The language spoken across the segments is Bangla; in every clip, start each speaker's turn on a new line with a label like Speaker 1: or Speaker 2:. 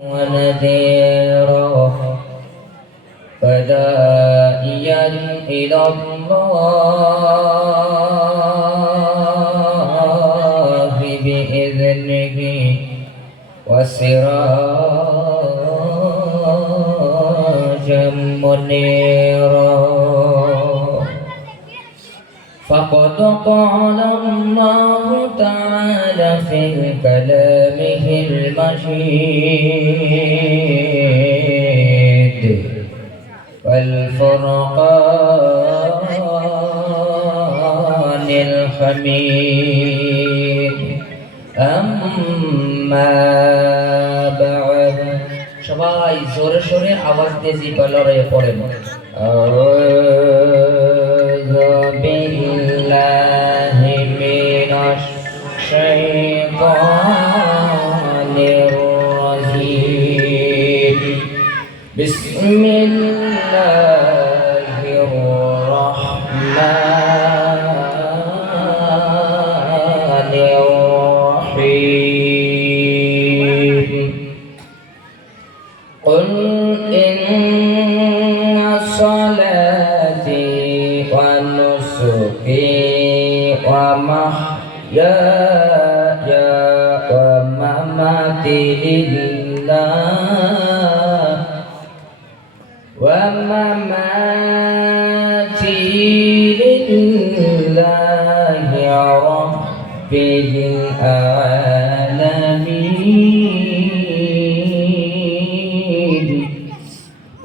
Speaker 1: ونذيرا فداعيا إلى الله بإذنه وسراجا منيرا. فقد قال الله تعالى في كلامه المجيد والفرقان الحميد أما بعد সবাই জোরে সোরে আওয়াজ দিয়ে জিপা লড়াইয়ে পড়েন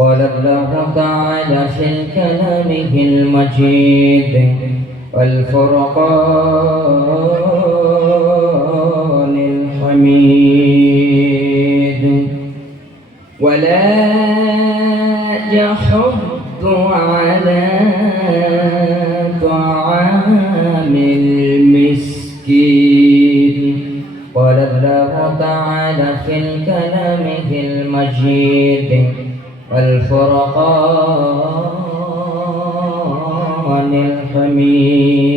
Speaker 1: قال الله تعالى في كلامه المجيد والفرقان الحميد. ولا يحض على طعام المسكين. قال الله تعالى في كلامه المجيد والفرقان الحميد.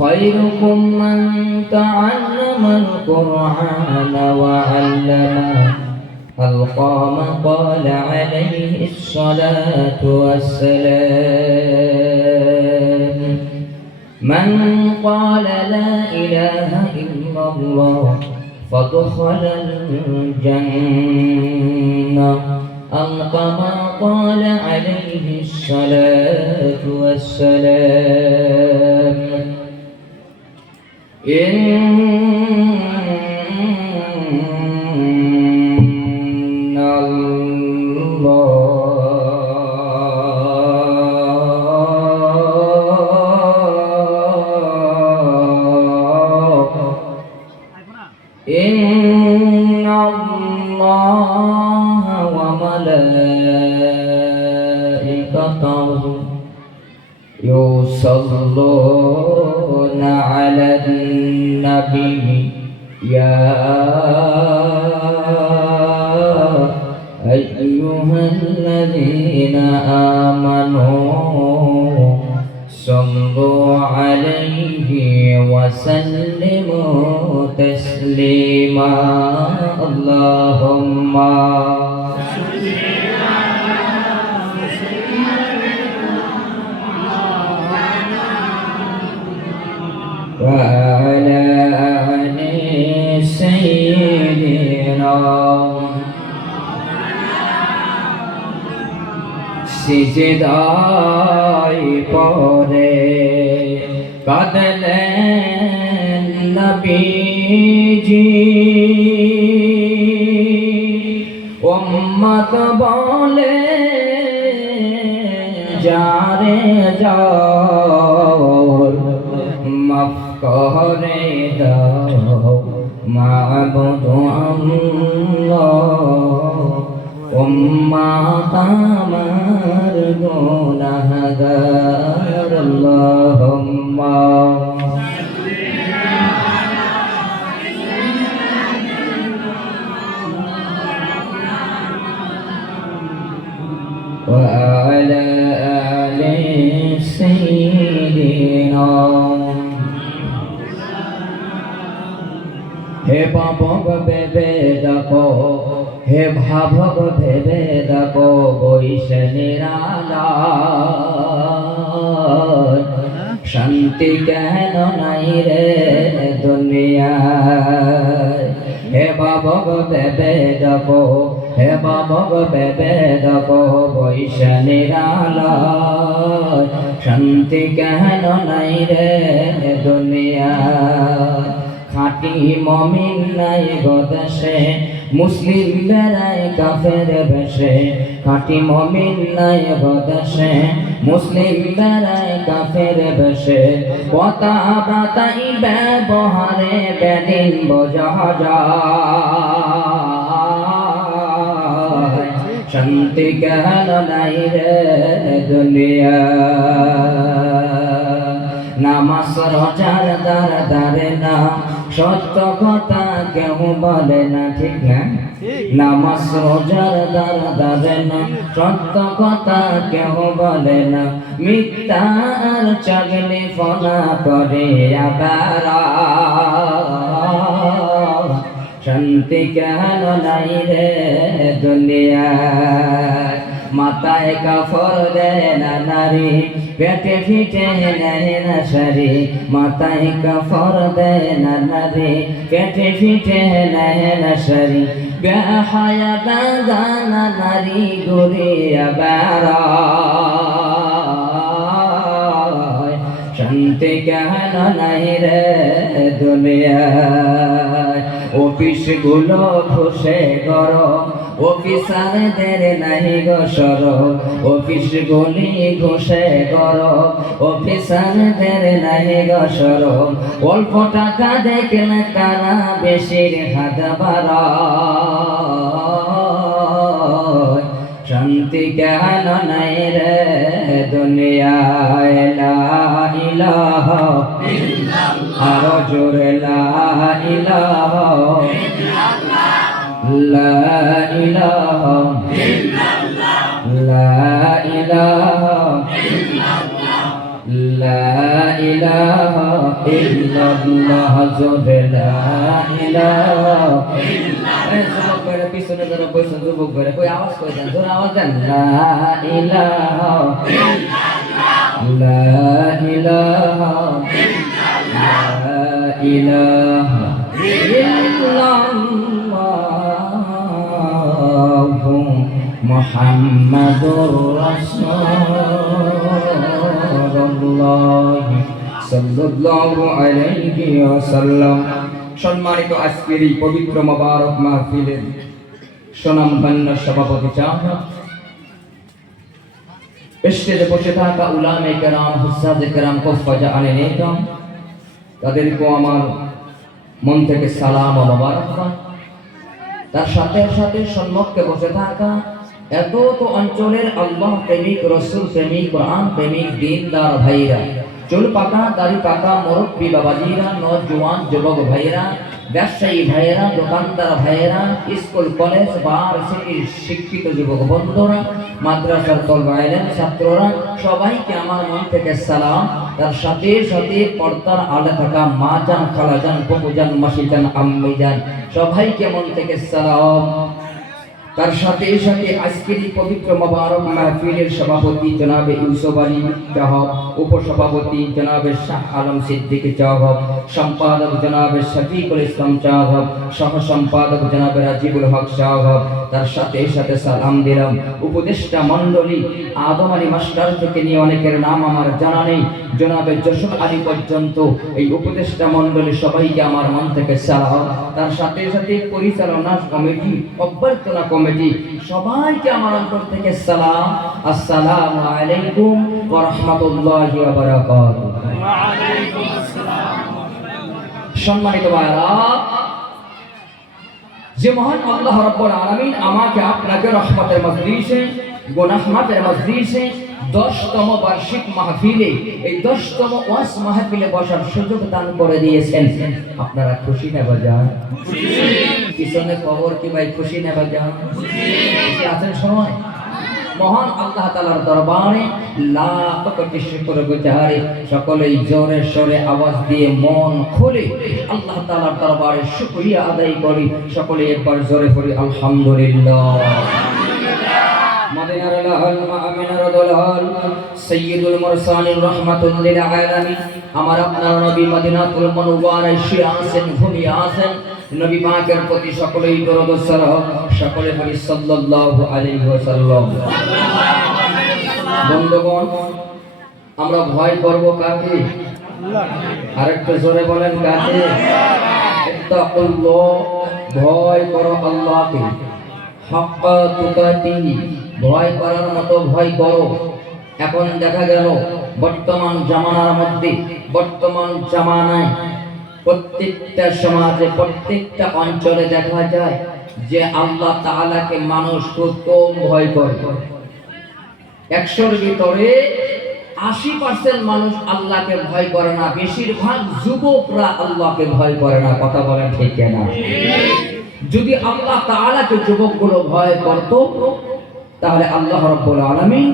Speaker 1: خيركم من تعلم القرآن وعلمه. القام قال عليه الصلاة والسلام. من قال لا إله إلا الله فدخل الجنة. القما قال عليه الصلاة والسلام. إن أيها الذين آمنوا صلوا عليه وسلموا تسليما. اللهم وعلى آل سيدنا সিজদাই পরে কাঁদলেন নবীজি। উম্মত বলে যারে যাও মাফ করে দাও মাবুদ আল্লাহ। উম্মাত আমার গুনাহগার আল্লাহুম্মা وعلى آل سيدنا হে পাবক ভেবে দেখো হে ভাবক ভেবে দেখো বৈশে নিরালায়। শান্তি কেন নাই রে দুনিয়ায়? হে বাবক ভেবে দেখো হে বাবক ভেবে দেখো বৈশে শান্তি কেন নাই রে দুনিয়ায়? খাঁটি মমিন নাই গদেশে মুসলিম বেড়ায় কাফের বেশে, খাঁটি মমিন নাই গদেশে মুসলিম বেড়ায় কাফের বেশে কথা বাতাই ব্যবহারে বেদিন বোঝা যায়। শান্তি কেন নাই রে দুনিয়া? নামাজ রোজার দ্বার দ্বারে না। সত্য কথা কেউ বলে না ঠিক না? নামাজ রোজার দ্বার দ্বারে না। সত্য কথা কেউ বলে না। মিথ্যা আর চাগলে ফলা করে আবার। শান্তি কেন নাই রে দুনিয়ায়? মাথায় কাফর দেয় না নারী, পেটে ফিটে নেয় না সারি মাথায় কাফর দেয় না নারী, পেটে ফিটে নেয় না সারি বেহায়া দাগানা নারী ঘুরিয়া বেড়ায় শান্তি কেন নাই রে দুনিয়ায়? অফিসগুলো ঘুষে গরো অফিসারদের নাই গো সর অফিস গুলি ঘুষে গরো অফিসারদের নাই গো সর অল্প টাকা দেখলে তারা বেশির হাত বাড়ায়। শান্তি কেন নাই রে দুনিয়ায়? লা ইলাহা আরও জোরে লা ইলাহা লা ইলাহা লা ইলাহা লা ইলাহা ইল্লাল্লাহ। জোরে লা ইলাহা এই যুবক ভাইরা পিছনে যারা বসে যুবক ভাইরা কই আওয়াজ কই দেন, জোরে আওয়াজ দেন। লা ইলাহা লা ইলাহা লা ইলাহা ইল্লাল্লাহু। মুহাম্মাদুর রাসূলুল্লাহ সাল্লাল্লাহু আলাইহি ওয়াসাল্লাম। সম্মানিত আজকের এই পবিত্র মোবারক মাহফিলের সুনামধন্য সভাপতি চাহা স্টেজে বসে থাকা উলামে কেরাম হুসাদ কেরাম কোফাজা আনে নেতাম তাদেরকেও আমার মন থেকে সালাম ও মোবারকবাদ তার সাথে সাথে সম্মুখে বসে থাকা এত তো অঞ্চলের আল্লাহ প্রেমিক, রসুল প্রেমিক, কোরআন প্রেমিক, দিনদার ভাইরা। চুল পাকা, দাড়ি পাকা, মুরব্বী বাবাজিরা, নজওয়ান যুবক ভাইরা, ব্যবসায়ী ভাইয়েরা দোকানদার ভাইয়েরা স্কুল, কলেজ ভার্সিটির শিক্ষিত যুবক বন্ধুরা, মাদ্রাসার তলবাইলেন ছাত্ররা, সবাইকে আমার মন থেকে সালাম। তার সাথে সাথে পর্দার আলে থাকা মা যান, খালা যান পপু যান, মাসি যান, আম্মি যান, সবাইকে মন থেকে সালাম। তার সাথে সাথে আজকের এই পবিত্র মোবারক মাহফিলের সভাপতি জনাবে ইউসুফ আলী চাহব উপসভাপতি জনাবে শাহ আলম সিদ্দিক চাহব সম্পাদক জনাবে শফিকুল ইসলাম চাহব সহ সম্পাদক জনাবে রাজিবুল হক চাহব তার সাথে সাথে সালাম দিলাম। উপদেষ্টা মণ্ডলী আদম আলী মাস্টার থেকে নিয়ে অনেকের নাম আমার জানা নেই। জনাবে যশোর আলী পর্যন্ত এই উপদেষ্টা মণ্ডলী সবাইকে আমার মন থেকে সালাম। তার সাথে সাথে পরিচালনা কমিটি অভ্যর্থনা কমিটি সবাইকে আমার অন্তর থেকে সালাম। আসসালামু আলাইকুম ওয়া রাহমাতুল্লাহি ওয়া বারাকাতুহু। সম্মানিত ভাইরা যে মহান আল্লাহ রাব্বুল আলামিন আমাকে আপনাকে রহমতের মজলিসে, গুনাহমাতের মজলিসে দশতম বার্ষিক মাহফিলে, এই দশতম ওয়াস মাহফিলে বসার সুযোগ দান করে দিয়েছেন। আপনারা খুশি না বাজান? পিছনে কবর কি ভাই খুশি না ভাই আছেন সময়? মহান আল্লাহ তালার দরবারে লাখ কোটি শুকর গুজারি, সকলেই জোরে সরে আওয়াজ দিয়ে মন খুলে আল্লাহ তালার দরবারে শুকরিয়া আদায় করি। সকলে একবার জোরে করি আলহামদুলিল্লাহ। লাহল আমিনার দলহল সাইয়্যিদুল মুরসালিন রাহমাতুল লিল আলামিন আমার আপনার নবী মদিনাতুল মুনওয়ারায় শুয়ে আছেন, ঘুমিয়ে আছেন। নবী পাকের প্রতি সকলেই দরুদ সালাম সকলে বলি সাল্লাল্লাহু আলাইহি ওয়াসাল্লাম। বন্ধুগণ, আমরা ভয় করব কাকে? আরেকটু জোরে বলেন কাকে? ভয় করো আল্লাহকে। হাক্কা তুকাতিহি ভয় করার মতো ভয় করো। এখন দেখা গেল বর্তমান জামানার মধ্যে বর্তমান জামানায় প্রত্যেকটা সমাজে প্রত্যেকটা অঞ্চলে দেখা যায় যে আল্লাহ তাআলাকে মানুষ খুব কম ভয় করে। একশোর ভিতরে আশি পার্সেন্ট মানুষ আল্লাহকে ভয় করে না বেশিরভাগ যুবকরা আল্লাহকে ভয় করে না। কথা বলেন ঠিক না যদি আল্লাহ তাআলাকে যুবকগুলো ভয় করত তাহলে আল্লাহ রব্বুল আলামিন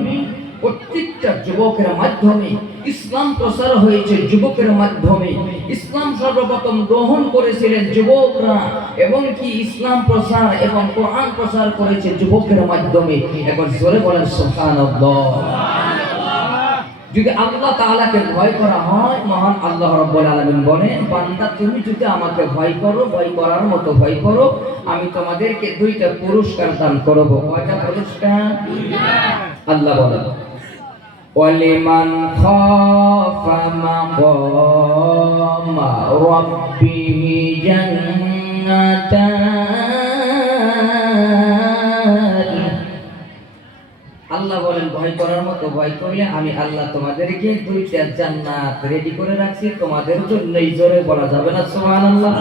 Speaker 1: প্রত্যেকটা যুবকের মাধ্যমে ইসলাম প্রসার হয়েছে যুবকের মাধ্যমে। ইসলাম সর্বপ্রথম গ্রহণ করেছিলেন যুবকরা এবং কি ইসলাম প্রসার এবং কোরআন প্রসার করেছে যুবকের মাধ্যমে। এখন জোরে বলেন, সুবহানাল্লাহ। যদি আল্লাহ তাহলে ভয় করা হয়, মহান আল্লাহ রব্বুল আলমিন বলেন, বান্দা, তুমি যদি আমাকে ভয় করো, ভয় করার মতো ভয় করো, আমি তোমাদেরকে দুইটা পুরস্কার দান করব। কয়টা পুরস্কার? আল্লাহ বলেন, ওয়ালিমান খাফা মাকাম রাব্বিহি বলেন ভয় করার মতো ভয় করলে আমি আল্লাহ তোমাদেরকে দুইটা জান্নাত রেডি করে রাখছি। তোমাদের জন্যই জোরে বলা যাবে না সুবহানাল্লাহ?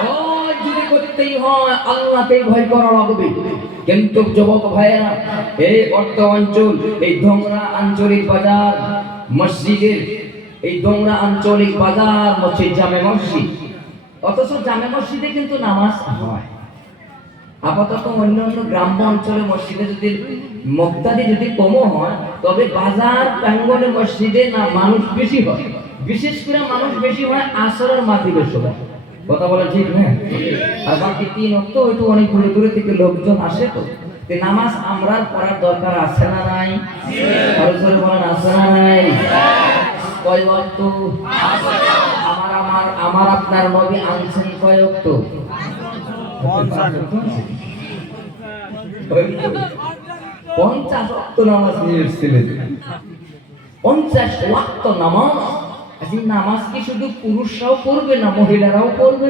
Speaker 1: ভয় যদি করতেই হয় আল্লাহকেই ভয় করা লাগবে। কিন্তু যুবক ভাইয়েরা এই অর্থ অঞ্চল এই ধোমরা আঞ্চলিক বাজার মসজিদের এই ডোংরা আঞ্চলিক বাজার মসজিদ জামে মসজিদ। অথচ জামে মসজিদে কিন্তু নামাজ হয়। আপাতত অন্য অন্য গ্রাম্য অঞ্চলে মসজিদে যদি মুক্তাদি যদি কমও হয়, তবে বাজার প্রাঙ্গনে মসজিদে না মানুষ বেশি হয়। বিশেষ করে মানুষ বেশি হয় আসরের মাতৃবের সময়। কথা বলা ঠিক না? আর বাকি তিন অক্ট হয়তো অনেক দূরে দূরে থেকে লোকজন আসে তো। নামাজ আমরা পড়ার দরকার আছে না নাই? জোরে বলেন, আছে না নাই? কয় ওয়াক্ত আমার আমার আমার আপনার নবী আনছেন কয় ওয়াক্ত পঞ্চাশ। ওয়াক্ত নামাজ নিয়ে এসেছিলেন পঞ্চাশ ওয়াক্ত নামাজ? আজ নামাজ কি শুধু পুরুষরাও পড়বে না মহিলারাও পড়বে?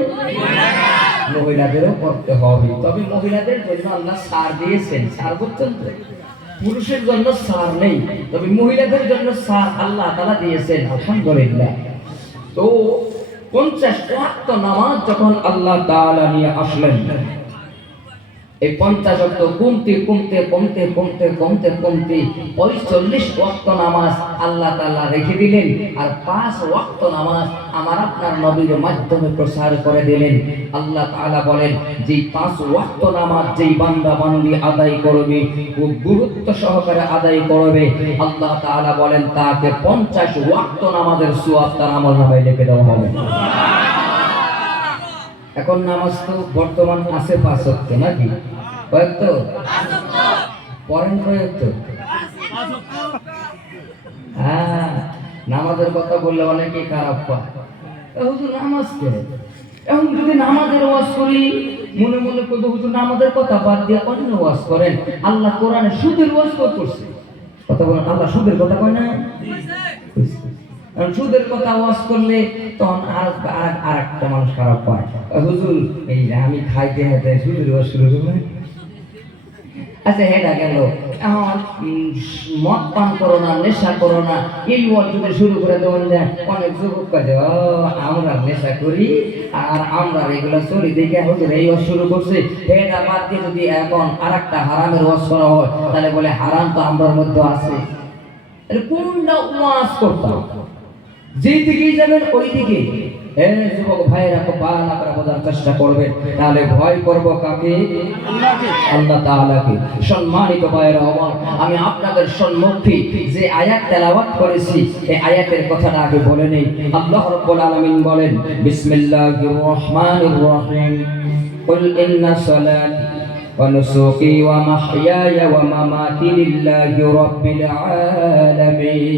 Speaker 1: মহিলাদেরও পড়তে হবে। তবে মহিলাদের জন্য আল্লাহ সার দিয়েছেন। সার করছেন তো? পুরুষের জন্য সার নেই, তবে মহিলাদের জন্য সার আল্লাহ তালা দিয়েছেন। আলহামদুলিল্লাহ। তো পঞ্চাশ ওয়াক্ত নামাজ যখন আল্লাহ তাআলা নিয়ে আসলেন এই পঞ্চাশ অক্ট কমতে কমতে কমতে কমতে কমতে কমতে পঁয়তাল্লিশ ওয়াক্ত নামাজ আল্লাহ তাআলা রেখে দিলেন আর পাঁচ ওয়াক্ত নামাজ আমার আপনার নবীর মাধ্যমে প্রসার করে দিলেন। আল্লাহ তাআলা বলেন যে পাঁচ ওয়াক্ত নামাজ যেই বান্দা বান্দি আদায় করবে ও গুরুত্ব সহকারে আদায় করবে, আল্লাহ তাআলা বলেন, তাকে পঞ্চাশ ওয়াক্ত নামাজের সুয়াব তার আমল নামায় লিখে দেওয়া হবে। এখন নামাজ তো বর্তমান আছে পাঁচ ওয়াক্ত নাকি? কয়েক তো পড়েন কয়েক তো হ্যাঁ নামাজের কথা বললে অনেকে খারাপ পায়। হুজুর, নামাজ কে? এখন যদি নামাজের ওয়াজ করি, মনে মনে করব, হুজুর, নামাজের কথা বাদ দিয়ে অন্য ওয়াজ করেন? আল্লাহ কোরআনে সুদের ওয়াজ করছে? কথা বলেন, আল্লাহ সুদের কথা কয় না সুদের কথা ওয়াজ করলে তখন আর আর আর একটা মানুষ খারাপ পায় হুজুর, এই যে আমি খাইতে হাতে সুদের ওয়াজ শুরু করবেন আচ্ছা হেডা গেল। এখন মদ পান করো না, নেশা করো না এই ওয়াজ শুরু করে দেবেন যে অনেক যুবক কাজে ও, আমরা নেশা করি, আর আমরা এগুলো চলি দেখে হুজুর এই ওয়াজ শুরু করছে। হেডা বাদ দিয়ে যদি এখন আর একটা হারামের ওয়াজ করা হয়, তাহলে বলে হারাম তো আমরার মধ্যে আছে। কোনটা ওয়াজ করতাম? যেই দিকেই যাবেন ওই দিকে এ যুবক ভাইয়েরা খুব ভালো করে বোঝার চেষ্টা করবে তাহলে ভয় করব কাকে আল্লাহ তাআলাকে সম্মানিত ভাইয়েরা আমার আমি আপনাদের সম্মুখে যে আয়াত তেলাওয়াত করেছি এই আয়াতের কথাটা আগে বলে নেই আল্লাহ রাব্বুল আলামিন বলেন বিসমিল্লাহির রহমানির রহিম قل إن صلاتي ونسكي ومحياي ومماتي لله رب العالمين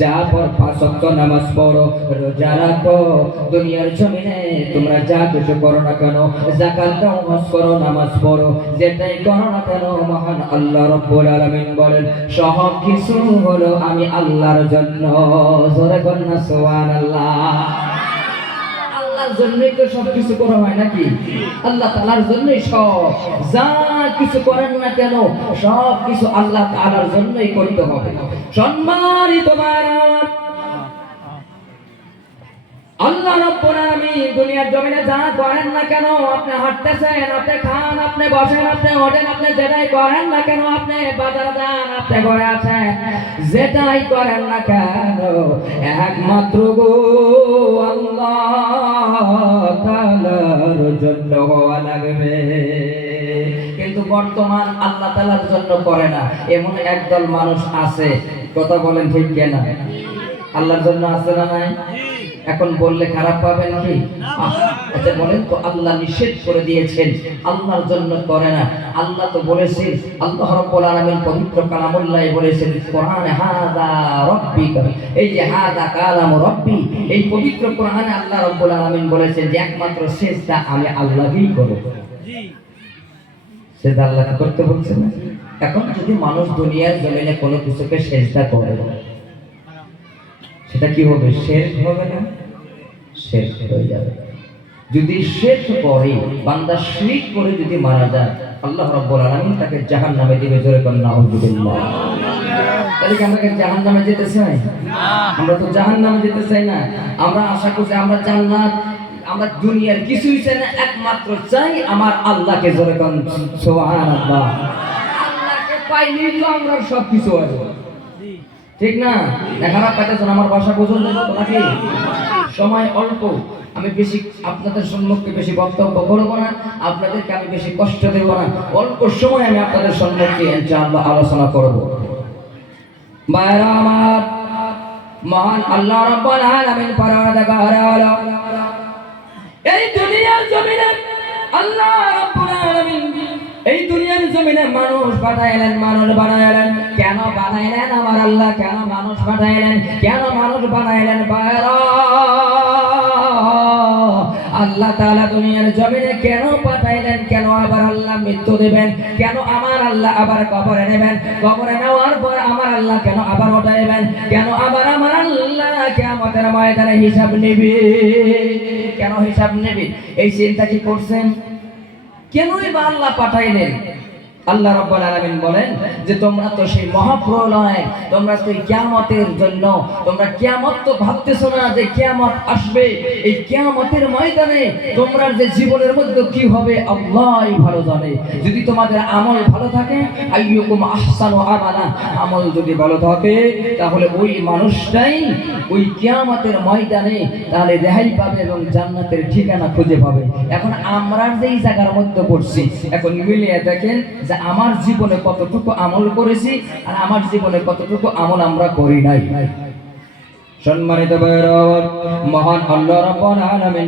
Speaker 1: যা পর নামাজ পড়ো, রোজা রাখো। দুনিয়ার জমিনে তোমরা যা কিছু করো না কেন জাকাত দাও হজ করো নামাজ পড়ো। যেটাই করো না কেন, মহান আল্লাহ রব্বুল আলামিন বলেন, সব কিছু হলো আমি আল্লাহর জন্য। জোরে কন্যা সুবহানাল্লাহ। আল্লাহর জন্যই তো সব কিছু করা হয় নাকি? আল্লাহ তালার জন্যই সব। যা কিছু করেন না কেন সব কিছু আল্লাহ তালার জন্যই করতে হবে। সম্মানিত ভাইরা, আল্লাহ রব্বুল আলামিন দুনিয়ার জমিনে যা করেন না কেন, আপনি হাঁটতেছেন, আপনি খান, আপনি বসেন, আপনি ওঠেন, আপনি যেটাই করেন না কেন, আপনি বাজারে যান, আপনি ঘরে আছেন। যেটাই করেন না কেন, একমাত্র গো আল্লাহ জন্য হওয়া লাগবে। কিন্তু বর্তমান আল্লাহ তাআলার জন্য করে না। এমন একদল মানুষ আছে, কথা বলেন ঠিক কেনা? আল্লাহর জন্য আছে না নাই? এখন বললে খারাপ পাবেন কি আচ্ছা বলেন তো আল্লাহ নিষেধ করে দিয়েছেন আল্লাহর জন্য করে না। আল্লাহ তো বলেছেন আল্লাহ রাব্বুল আলামিন পবিত্র কালামুল্লাহ বলেছেন কোরআনে হাদা রাব্বিকা এই যে হাদা কালাম রাব্বি এই পবিত্র কোরআনে আল্লাহ রাব্বুল আলামিন বলেছেন যে একমাত্র সেজদা আমি আল্লাহকেই করব। সেজদা আল্লাহকে করতে বলছেন? না এখন যদি মানুষ দুনিয়ার জমিনে কোনো কিছুকে সেজদা করে সেটা কি হবে শেষ হবে না? শেষ হয়ে যাবে। যদি শেষ করে বান্দা শিরিক করে যদি মারা যায়, আল্লাহ রাব্বুল আলামিন তাকে জাহান্নামে দিবে জোরে কর নাউযুবিল্লাহ তাহলে কি আমরা কি জাহান্নামে যেতে চাই? আমরা তো জাহান্নামে যেতে চাই না। আমরা আশা করছি আমরা জান্নাত, আমরা দুনিয়ার কিছুই চাই না, একমাত্র চাই আমার আল্লাহকে জোরে কর সুবহানাল্লাহ। আল্লাহকে পাইলেই তো আমরা সব কিছু আছে ঠিক না? না খারাপ পাইতেছেন আমার ভাষা মতো নাকি? সময় অল্প। আমি বেশি আপনাদের সম্মুখে বেশি বক্তব্য করব না। আপনাদেরকে আমি বেশি কষ্ট দেব না। অল্প সময় আমি আপনাদের সম্মুখে ইনশাআল্লাহ আলোচনা করব। আমার মহান আল্লাহ রাব্বুল আলামিন পরওয়ারদিগার আলম। এই দুনিয়ার জমিনে আল্লাহ রাব্বুল আলামিন এই দুনিয়ার জমিনে মানুষ পাঠাইলেন মানুষ বানাইলেন। কেন বানাইলেন আমার আল্লাহ? কেন মানুষ পাঠাইলেন? কেন মানুষ বানাইলেন আল্লাহ তাআলা দুনিয়ার জমিনে কেন পাঠাইলেন? কেন আবার আল্লাহ মৃত্যু দেবেন? কেন আমার আল্লাহ আবার কবরে নেবেন? কবরে নেওয়ার পর আমার আল্লাহ কেন আবার উঠাইবেন? কেন আবার আমার আল্লাহ কিয়ামতের ময়দানে হিসাব নেবে? কেন হিসাব নেবে? এই চিন্তা কি করছেন? কেনই বা আল্লাহ পাঠাইলেন? আল্লাহ রাব্বুল আলামিন বলেন যে, তোমরা তো সেই মহাপ্রলয়, তোমরা তো কিয়ামতের জন্য, তোমরা কিয়ামত তো ভাবতেছো না যে কিয়ামত আসবে। এই কিয়ামতের ময়দানে তোমরা যে জীবনের মধ্যে কি হবে, আল্লাহই ভালো জানে। যদি তোমাদের আমল ভালো থাকে, আইয়ুকুম আহসানু আমালা। আমল যদি ভালো থাকে, তাহলে ওই মানুষটাই ওই কিয়ামতের ময়দানে তাহলে রেহাই পাবে এবং জান্নাতের ঠিকানা খুঁজে পাবে। এখন আমরা যেই জায়গার মধ্যে পড়ছি, এখন মিলিয়ে দেখেন যে আমার জীবনে কতটুকু আমল করেছি আর আমার জীবনে কতটুকু আমল আমরা করি নাই। সম্মানিত মহান আল্লাহ রাব্বুল আলামিন